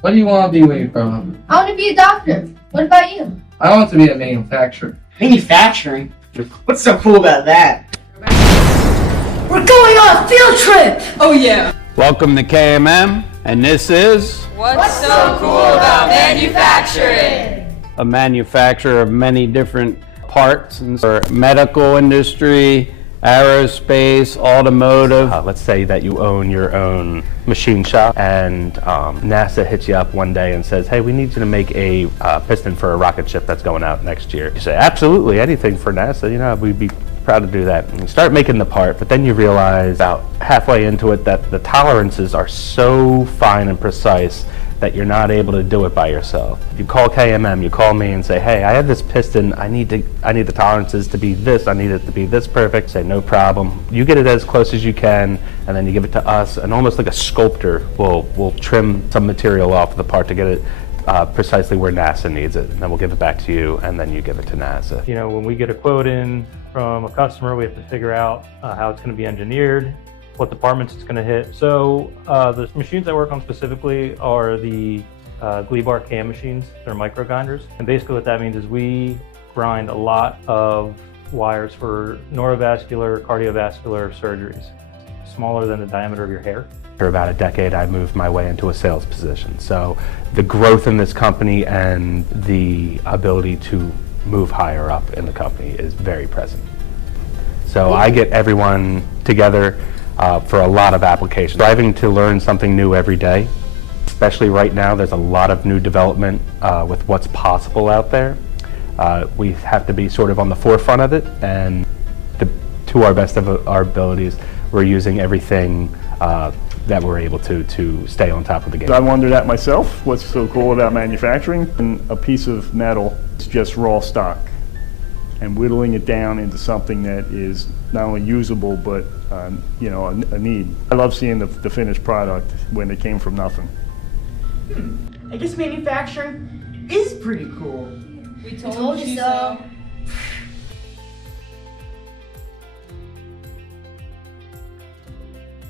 What do you want to be when you grow up? I want to be a doctor. What about you? I want to be a manufacturer. Manufacturing? What's so cool about that? We're going on a field trip! Oh yeah! Welcome to KMM, and this is What's so cool about manufacturing? a manufacturer of many different parts for medical industry, aerospace, automotive. Let's say that you own your own machine shop and NASA hits you up one day and says, hey, we need you to make a piston for a rocket ship that's going out next year. You say, absolutely, anything for NASA, you know, we'd be proud to do that. And you start making the part, but then you realize about halfway into it that the tolerances are so fine and precise that you're not able to do it by yourself. You call KMM, you call me and say, hey, I have this piston, I need the tolerances to be this, I need it to be this perfect. Say, no problem. You get it as close as you can, and then you give it to us, and almost like a sculptor will trim some material off the part to get it precisely where NASA needs it. And then we'll give it back to you, and then you give it to NASA. You know, when we get a quote in from a customer, we have to figure out how it's going to be engineered, what departments it's going to hit. So the machines I work on specifically are the DVIRC cam machines. They're micro grinders. And basically what that means is we grind a lot of wires for neurovascular, cardiovascular surgeries, smaller than the diameter of your hair. For about a decade, I moved my way into a sales position. So the growth in this company and the ability to move higher up in the company is very present. So I get everyone together for a lot of applications. Striving to learn something new every day, especially right now, there's a lot of new development with what's possible out there. We have to be sort of on the forefront of it, and to our best of our abilities, we're using everything that we're able to stay on top of the game. I wonder that myself, what's so cool about manufacturing. And a piece of metal is just raw stock, and whittling it down into something that is not only usable, but you know, a need. I love seeing the finished product when it came from nothing. I guess manufacturing is pretty cool. We told you so.